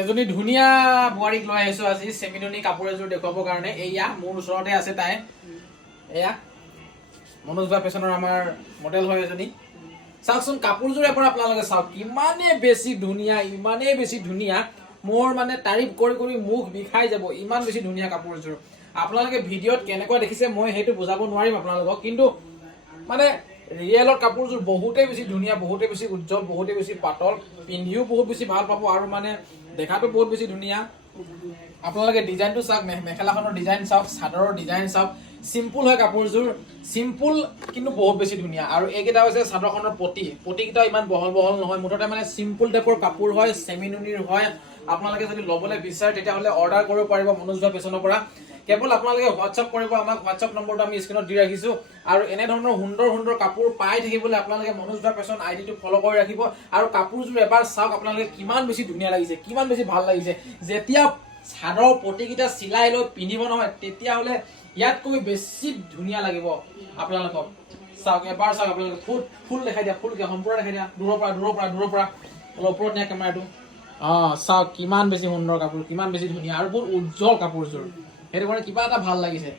এজনী ধুনীয়া বোৱাৰীক লৈ আহিছো আজি চেমিননি কাপোৰ এযোৰ দেখুৱাবৰ কাৰণে। এয়া মোৰ ওচৰতে আছে তাই। এয়া মনোজ বা ফেশ্বনৰ আমাৰ মডেল হয় এজনী। চাওকচোন কাপোৰযোৰ এবাৰ আপোনালোকে চাওক, ইমানেই বেছি ধুনীয়া। মোৰ মানে তাৰিফ কৰি কৰি মুখ বিষাই যাব, ইমান বেছি ধুনীয়া কাপোৰযোৰ। আপোনালোকে ভিডিঅ'ত কেনেকুৱা দেখিছে মই সেইটো বুজাব নোৱাৰিম আপোনালোকক, কিন্তু মানে ৰিয়েলৰ কাপোৰযোৰ বহুতেই বেছি ধুনীয়া, বহুতেই বেছি উজ্জ্বল, বহুতেই বেছি পাতল, পিন্ধিও বহুত বেছি ভাল পাব আৰু মানে দেখাটো বহুত বেছি ধুনীয়া। আপোনালোকে ডিজাইনটো চাওক, মেখেলাখনৰ ডিজাইন চাওক, চাদৰৰ ডিজাইন চাওক। চিম্পুল হয় কাপোৰযোৰ, চিম্পুল কিন্তু বহুত বেছি ধুনীয়া। আৰু এইকেইটা হৈছে চাদৰখনৰ পতিকেইটা ইমান বহল নহয়, মুঠতে মানে চিম্পুল টাইপৰ কাপোৰ হয়, চেমিননিৰ হয়। আপোনালোকে যদি ল'বলৈ বিচাৰে তেতিয়াহ'লে অৰ্ডাৰ কৰিব পাৰিব মনোজ বা ফেশ্বনৰ পৰা। কেৱল আপোনালোকে হোৱাটছআপ কৰিব, আমাক হোৱাটছআপ নম্বৰটো আমি স্ক্ৰীনত দি ৰাখিছোঁ। আৰু এনেধৰণৰ সুন্দৰ কাপোৰ পাই থাকিবলৈ আপোনালোকে মনোজ বা ফেশ্বন আইডিটো ফ'ল' কৰি ৰাখিব। আৰু কাপোৰযোৰ এবাৰ চাওক আপোনালোকে কিমান বেছি ধুনীয়া লাগিছে, কিমান বেছি ভাল লাগিছে। যেতিয়া চাদৰ পতিকেইটা চিলাই লৈ পিন্ধিব নহয়, তেতিয়াহ'লে ইয়াতকৈ বেছি ধুনীয়া লাগিব আপোনালোকক। চাওক এবাৰ চাওক আপোনালোকে, ফুল দেখাই দিয়া, সম্পূৰ্ণ দেখাই দিয়া, দূৰৰ পৰা অলপ ওপৰত নিয়া কেমেৰাটো। চাওক কিমান বেছি সুন্দৰ কাপোৰ, কিমান বেছি ধুনীয়া আৰু বহুত উজ্জ্বল কাপোৰযোৰ। সেইটো কাৰণে কিবা এটা ভাল লাগিছে।